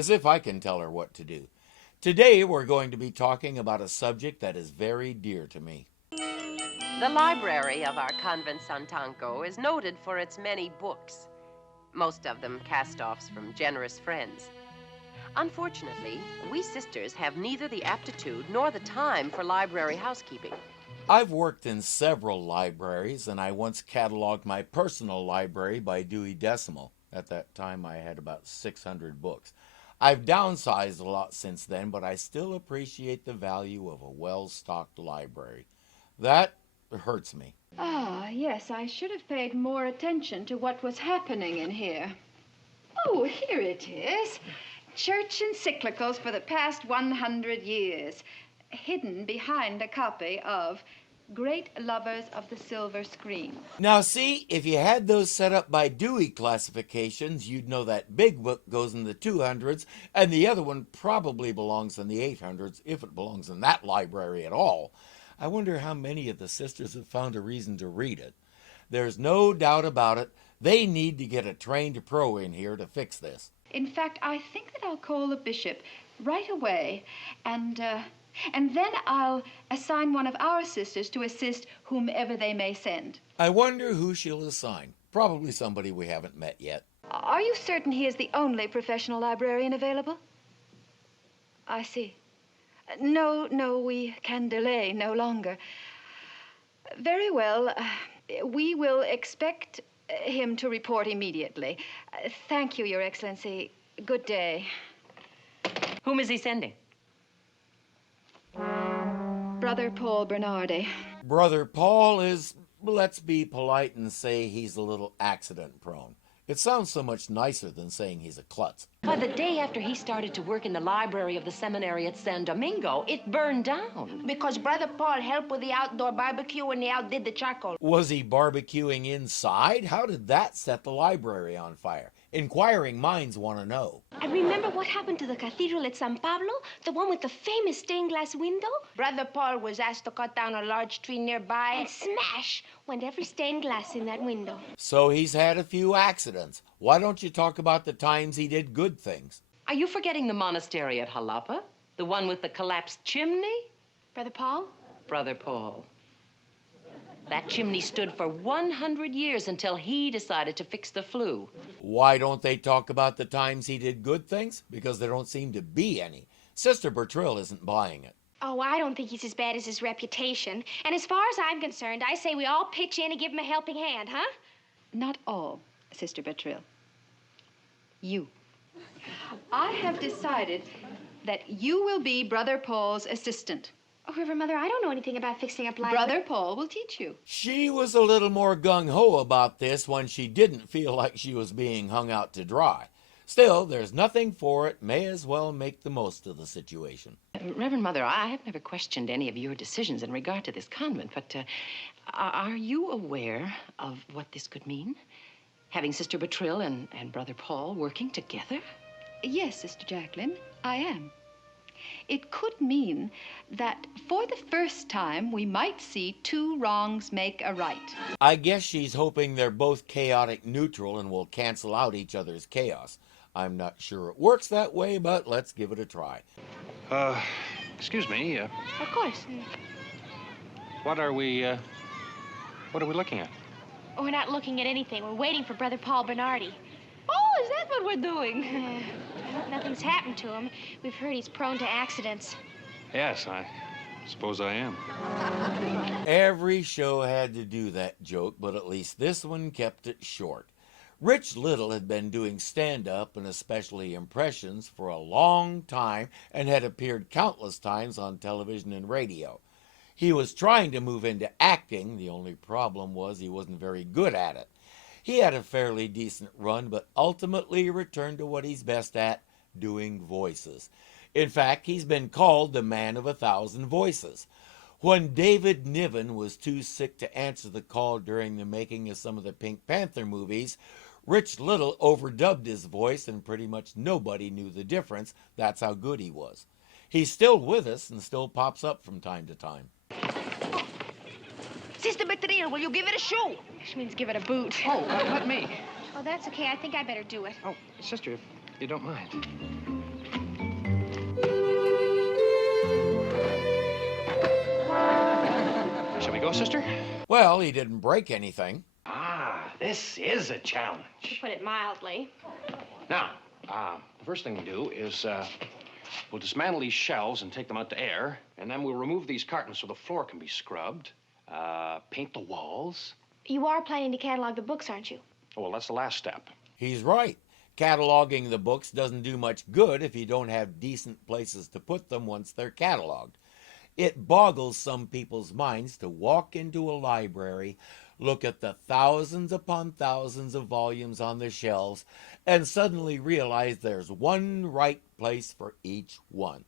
As if I can tell her what to do. Today we're going to be talking about a subject that is very dear to me. The library of our convent Santanco is noted for its many books, most of them cast-offs from generous friends. Unfortunately, we sisters have neither the aptitude nor the time for library housekeeping. I've worked in several libraries, and I once cataloged my personal library by Dewey Decimal. At that time, I had about 600 books. I've downsized a lot since then, but I still appreciate the value of a well-stocked library. That hurts me. Ah, yes, I should have paid more attention to what was happening in here. Oh, here it is. Church encyclicals for the past 100 years, hidden behind a copy of Great Lovers of the Silver Screen. Now see, if you had those set up by Dewey classifications, you'd know that big book goes in the 200s, and the other one probably belongs in the 800s, if it belongs in that library at all. I wonder how many of the sisters have found a reason to read it. There's no doubt about it. They need to get a trained pro in here to fix this. In fact, I think that I'll call the bishop right away, and then I'll assign one of our sisters to assist whomever they may send. I wonder who she'll assign. Probably somebody we haven't met yet. Are you certain he is the only professional librarian available? I see. No, we can delay no longer. Very well. We will expect him to report immediately. Thank you, Your Excellency. Good day. Whom is he sending? Brother Paul Bernardi. Brother Paul is, let's be polite and say he's a little accident prone. It sounds so much nicer than saying he's a klutz. Why, the day after he started to work in the library of the seminary at San Domingo, it burned down. Because Brother Paul helped with the outdoor barbecue and he outdid the charcoal. Was he barbecuing inside? How did that set the library on fire? Inquiring minds want to know. And remember what happened to the cathedral at San Pablo? The one with the famous stained glass window? Brother Paul was asked to cut down a large tree nearby. And smash went every stained glass in that window. So he's had a few accidents. Why don't you talk about the times he did good things? Are you forgetting the monastery at Jalapa? The one with the collapsed chimney? Brother Paul? Brother Paul. That chimney stood for 100 years until he decided to fix the flue. Why don't they talk about the times he did good things? Because there don't seem to be any. Sister Bertrille isn't buying it. Oh, I don't think he's as bad as his reputation. And as far as I'm concerned, I say we all pitch in and give him a helping hand, huh? Not all, Sister Bertrille. You. I have decided that you will be Brother Paul's assistant. Oh, Reverend Mother, I don't know anything about fixing up library. Brother Paul will teach you. She was a little more gung-ho about this when she didn't feel like she was being hung out to dry. Still, there's nothing for it. May as well make the most of the situation. Reverend Mother, I have never questioned any of your decisions in regard to this convent, but are you aware of what this could mean? Having Sister Bertrille and Brother Paul working together? Yes, Sister Jacqueline, I am. It could mean that for the first time, we might see two wrongs make a right. I guess she's hoping they're both chaotic neutral and will cancel out each other's chaos. I'm not sure it works that way, but let's give it a try. Excuse me, Of course. what are we looking at? Oh, we're not looking at anything. We're waiting for Brother Paul Bernardi. Oh, is that what we're doing? I hope nothing's happened to him. We've heard he's prone to accidents. Yes, I suppose I am. Every show had to do that joke, but at least this one kept it short. Rich Little had been doing stand-up and especially impressions for a long time and had appeared countless times on television and radio. He was trying to move into acting. The only problem was he wasn't very good at it. He had a fairly decent run, but ultimately returned to what he's best at, doing voices. In fact, he's been called the man of 1,000 voices. When David Niven was too sick to answer the call during the making of some of the Pink Panther movies, Rich Little overdubbed his voice and pretty much nobody knew the difference. That's how good he was. He's still with us and still pops up from time to time. Sister Bertrille, will you give it a shoe? Which means give it a boot. Oh, let me. Oh, that's okay. I think I better do it. Oh, sister, you don't mind. Shall we go, sister? Well, he didn't break anything. Ah, this is a challenge. To put it mildly. Now, the first thing we do is we'll dismantle these shelves and take them out to air, and then we'll remove these cartons so the floor can be scrubbed, paint the walls. You are planning to catalog the books, aren't you? Oh, well, that's the last step. He's right. Cataloging the books doesn't do much good if you don't have decent places to put them once they're cataloged. It boggles some people's minds to walk into a library, look at the thousands upon thousands of volumes on the shelves, and suddenly realize there's one right place for each one.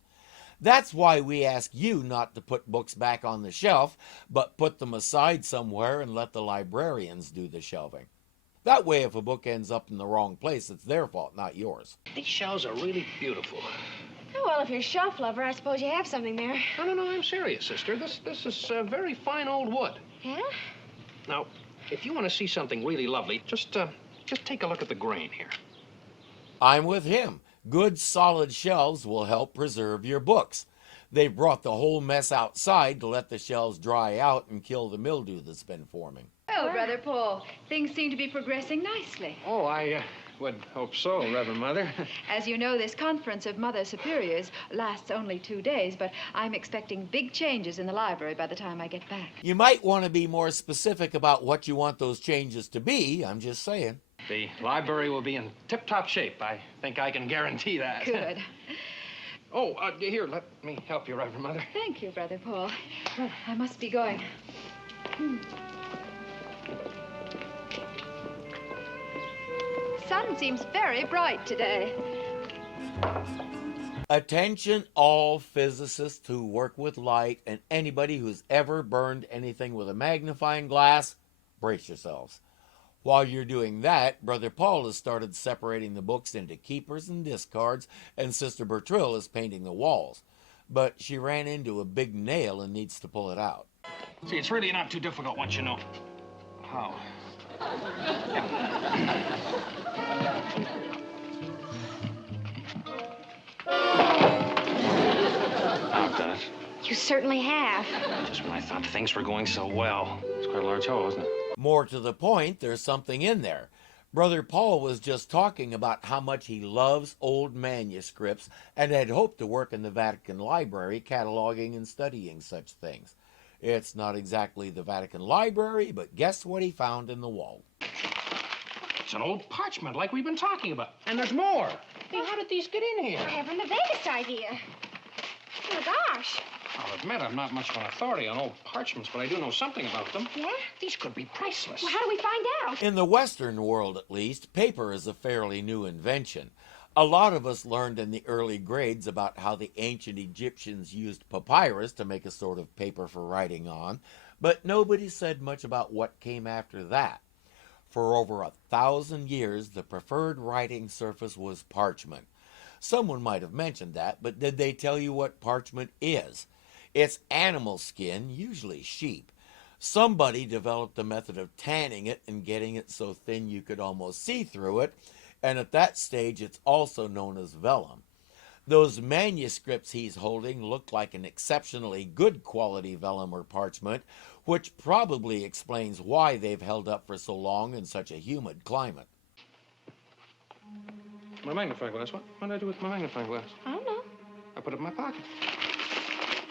That's why we ask you not to put books back on the shelf, but put them aside somewhere and let the librarians do the shelving. That way, if a book ends up in the wrong place, it's their fault, not yours. These shelves are really beautiful. Oh, well, if you're a shelf lover, I suppose you have something there. No, I'm serious, sister. This is very fine old wood. Yeah? Now, if you want to see something really lovely, just take a look at the grain here. I'm with him. Good, solid shelves will help preserve your books. They've brought the whole mess outside to let the shelves dry out and kill the mildew that's been forming. Well, Brother Paul, things seem to be progressing nicely. Oh, I would hope so, Reverend Mother. As you know, this conference of Mother Superiors lasts only 2 days, but I'm expecting big changes in the library by the time I get back. You might want to be more specific about what you want those changes to be. I'm just saying. The library will be in tip-top shape. I think I can guarantee that. Good. Oh, here, let me help you, Reverend Mother. Thank you, Brother Paul. Well, I must be going. Sun seems very bright today. Attention all physicists who work with light and anybody who's ever burned anything with a magnifying glass, brace yourselves. While you're doing that, Brother Paul has started separating the books into keepers and discards, and Sister Bertrille is painting the walls. But she ran into a big nail and needs to pull it out. See, it's really not too difficult once you know how. I've done it. You certainly have. Just when I thought things were going so well. It's quite a large hole, isn't it? More to the point, there's something in there. Brother Paul was just talking about how much he loves old manuscripts and had hoped to work in the Vatican Library cataloging and studying such things. It's not exactly the Vatican Library, but guess what he found in the wall? It's an old parchment like we've been talking about. And there's more. Hey, how did these get in here? Reverend, the biggest idea. Oh, my gosh. I'll admit I'm not much of an authority on old parchments, but I do know something about them. Yeah? These could be priceless. Well, how do we find out? In the Western world, at least, paper is a fairly new invention. A lot of us learned in the early grades about how the ancient Egyptians used papyrus to make a sort of paper for writing on, but nobody said much about what came after that. For over 1,000 years, the preferred writing surface was parchment. Someone might have mentioned that, but did they tell you what parchment is? It's animal skin, usually sheep. Somebody developed a method of tanning it and getting it so thin you could almost see through it, and at that stage it's also known as vellum. Those manuscripts he's holding look like an exceptionally good quality vellum or parchment, which probably explains why they've held up for so long in such a humid climate. My magnifying glass. What did I do with my magnifying glass? I don't know. I put it in my pocket.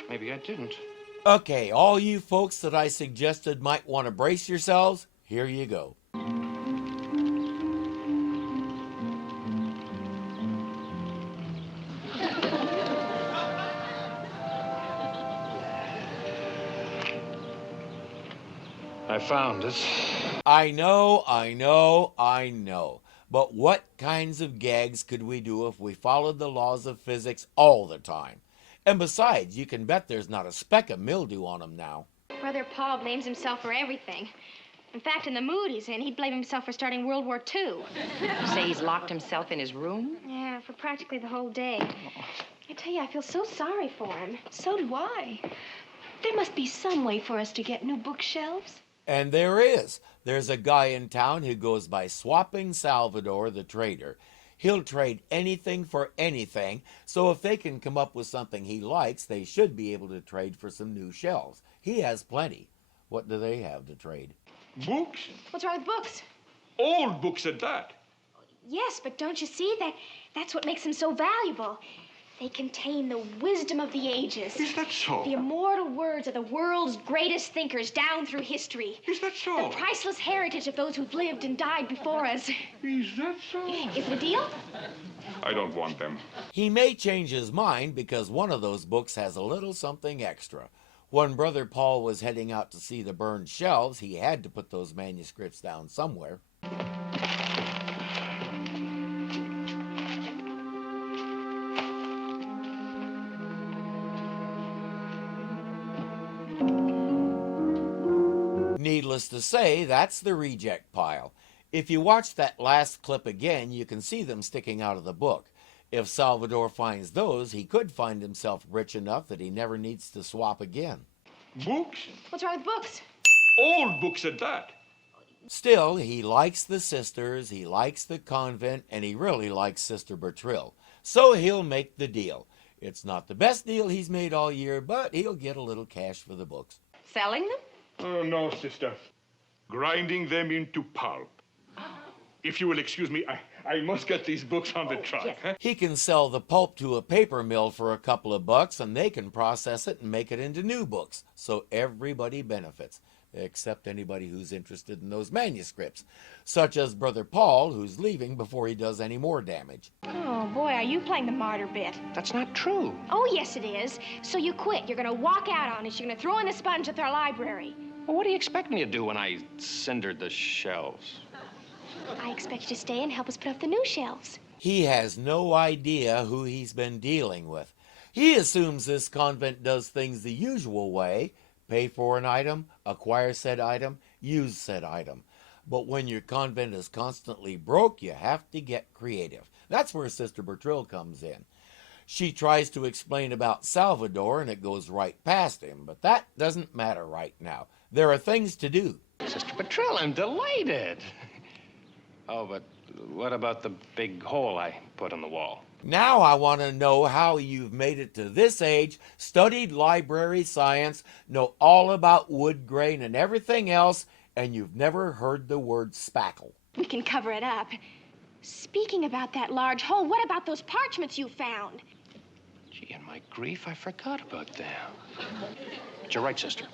Maybe I didn't. Okay, all you folks that I suggested might want to brace yourselves, here you go. I found it. I know. But what kinds of gags could we do if we followed the laws of physics all the time? And besides, you can bet there's not a speck of mildew on them now. Brother Paul blames himself for everything. In fact, in the mood he's in, he'd blame himself for starting World War II. You say he's locked himself in his room? Yeah, for practically the whole day. I tell you, I feel so sorry for him. So do I. There must be some way for us to get new bookshelves. And there is. There's a guy in town who goes by Swapping Salvador the Trader. He'll trade anything for anything, so if they can come up with something he likes, they should be able to trade for some new shelves. He has plenty. What do they have to trade? Books? What's wrong with books? Old books at that. Yes, but don't you see that's what makes them so valuable? They contain the wisdom of the ages. Is that so? The immortal words of the world's greatest thinkers down through history. Is that so? The priceless heritage of those who've lived and died before us. Is that so? Is it a deal? I don't want them. He may change his mind because one of those books has a little something extra. When Brother Paul was heading out to see the burned shelves, he had to put those manuscripts down somewhere. Needless to say, that's the reject pile. If you watch that last clip again, you can see them sticking out of the book. If Salvador finds those, he could find himself rich enough that he never needs to swap again. Books? What's wrong with books? Old books at that. Still, he likes the sisters, he likes the convent, and he really likes Sister Bertrille. So he'll make the deal. It's not the best deal he's made all year, but he'll get a little cash for the books. Selling them? Oh, no, sister. Grinding them into pulp. If you will excuse me, I must get these books on the truck. yes. Huh? He can sell the pulp to a paper mill for a couple of bucks, and they can process it and make it into new books. So everybody benefits, except anybody who's interested in those manuscripts, such as Brother Paul, who's leaving before he does any more damage. Oh, boy, are you playing the martyr bit? That's not true. Oh, yes, it is. So you quit. You're going to walk out on us. You're going to throw in the sponge at their library. Well, what do you expect me to do when I cindered the shelves? I expect you to stay and help us put up the new shelves. He has no idea who he's been dealing with. He assumes this convent does things the usual way: pay for an item, acquire said item, use said item. But when your convent is constantly broke, you have to get creative. That's where Sister Bertrille comes in. She tries to explain about Salvador, and it goes right past him, but that doesn't matter right now. There are things to do. Sister Bertrille, I'm delighted. Oh, but what about the big hole I put in the wall? Now I want to know how you've made it to this age, studied library science, know all about wood grain and everything else, and you've never heard the word spackle. We can cover it up. Speaking about that large hole, what about those parchments you found? Gee, in my grief, I forgot about them. But you're right, sister.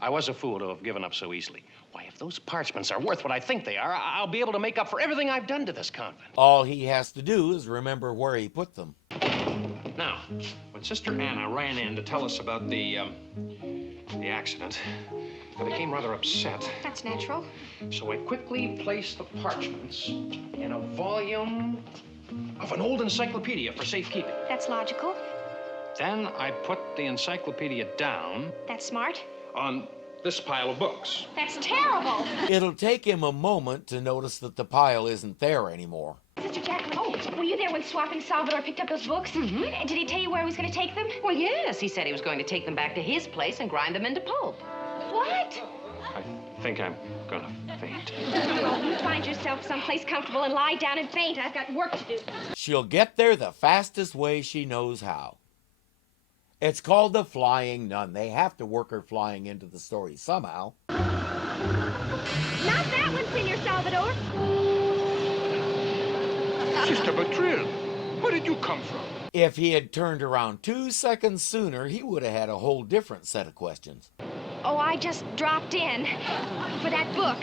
I was a fool to have given up so easily. Why, if those parchments are worth what I think they are, I'll be able to make up for everything I've done to this convent. All he has to do is remember where he put them. Now, when Sister Anna ran in to tell us about the accident, I became rather upset. That's natural. So I quickly placed the parchments in a volume of an old encyclopedia for safekeeping. That's logical. Then I put the encyclopedia down That's smart. on this pile of books. That's terrible. It'll take him a moment to notice that the pile isn't there anymore. Sister Jacqueline, were you there when Swapping Salvador picked up those books? Mm-hmm. And did he tell you where he was going to take them? Well, yes. He said he was going to take them back to his place and grind them into pulp. What? I think I'm gonna faint. Well, you find yourself someplace comfortable and lie down and faint. I've got work to do. She'll get there the fastest way she knows how. It's called the Flying Nun. They have to work her flying into the story somehow. Not that one, Senor Salvador. Sister Bertrille, where did you come from? If he had turned around 2 seconds sooner, he would have had a whole different set of questions. Oh, I just dropped in for that book.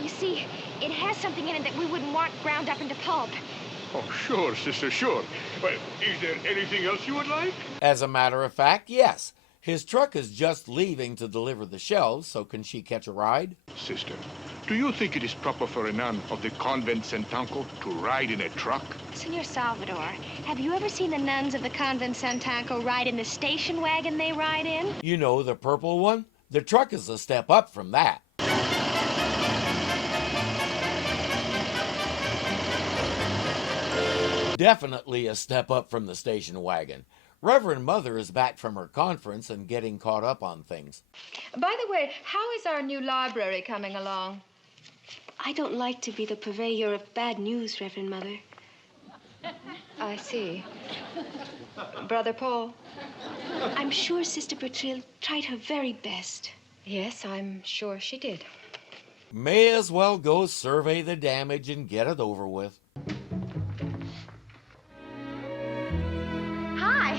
You see, it has something in it that we wouldn't want ground up into pulp. Oh, sure, sister, sure. Well, is there anything else you would like? As a matter of fact, yes. His truck is just leaving to deliver the shelves, so can she catch a ride? Sister, do you think it is proper for a nun of the convent Santanco to ride in a truck? Senor Salvador, have you ever seen the nuns of the convent Santanco ride in the station wagon they ride in? You know, the purple one? The truck is a step up from that. Definitely a step up from the station wagon. Reverend Mother is back from her conference and getting caught up on things. By the way, how is our new library coming along? I don't like to be the purveyor of bad news, Reverend Mother. I see. Brother Paul? I'm sure Sister Bertrille tried her very best. Yes, I'm sure she did. May as well go survey the damage and get it over with. Hi.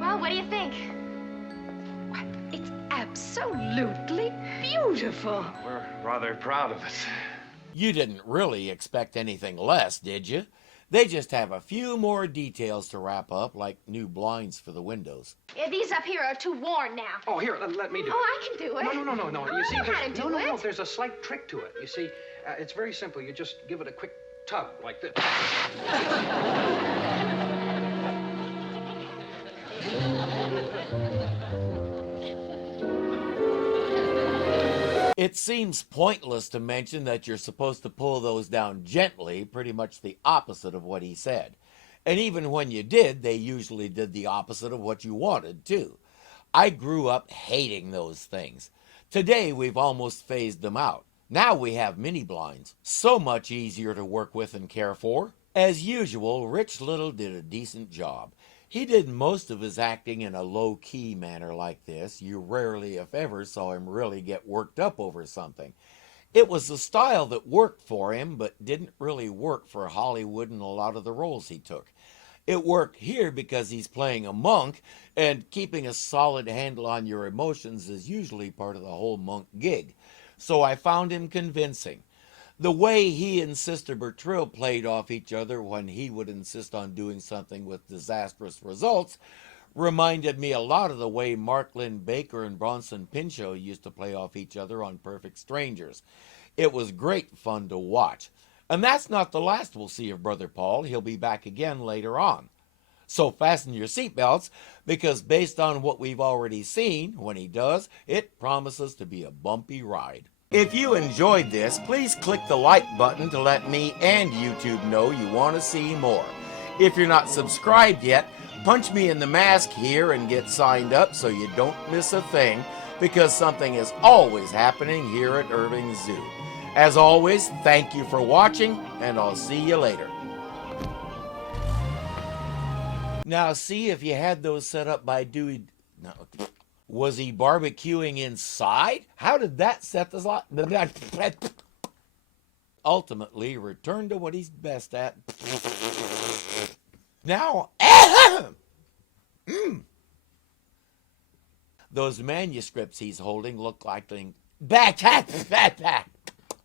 Well, what do you think? It's absolutely beautiful. We're rather proud of it. You didn't really expect anything less, did you? They just have a few more details to wrap up, like new blinds for the windows. Yeah, these up here are too worn now. Oh, here, let me do it. Oh, I can do it. No. Oh, You see, I know how to do no. it. There's a slight trick to it. You see, it's very simple. You just give it a quick tug like this. It seems pointless to mention that you're supposed to pull those down gently, pretty much the opposite of what he said. And even when you did, they usually did the opposite of what you wanted, too. I grew up hating those things. Today, we've almost phased them out. Now we have mini blinds, so much easier to work with and care for. As usual, Rich Little did a decent job. He did most of his acting in a low-key manner like this. You rarely, if ever, saw him really get worked up over something. It was the style that worked for him, but didn't really work for Hollywood and a lot of the roles he took. It worked here because he's playing a monk, and keeping a solid handle on your emotions is usually part of the whole monk gig. So I found him convincing. The way he and Sister Bertrille played off each other when he would insist on doing something with disastrous results reminded me a lot of the way Mark Lynn Baker and Bronson Pinchot used to play off each other on Perfect Strangers. It was great fun to watch. And that's not the last we'll see of Brother Paul. He'll be back again later on. So fasten your seatbelts, because based on what we've already seen, when he does, it promises to be a bumpy ride. If you enjoyed this, please click the like button to let me and YouTube know you want to see more. If you're not subscribed yet, punch me in the mask here and get signed up so you don't miss a thing, because something is always happening here at Irving Zoo. As always, thank you for watching, and I'll see you later. Now see if you had those set up by Dewey... No. Was he barbecuing inside? How did that set the slot? Ultimately, return to what he's best at. Now, those manuscripts he's holding look like things.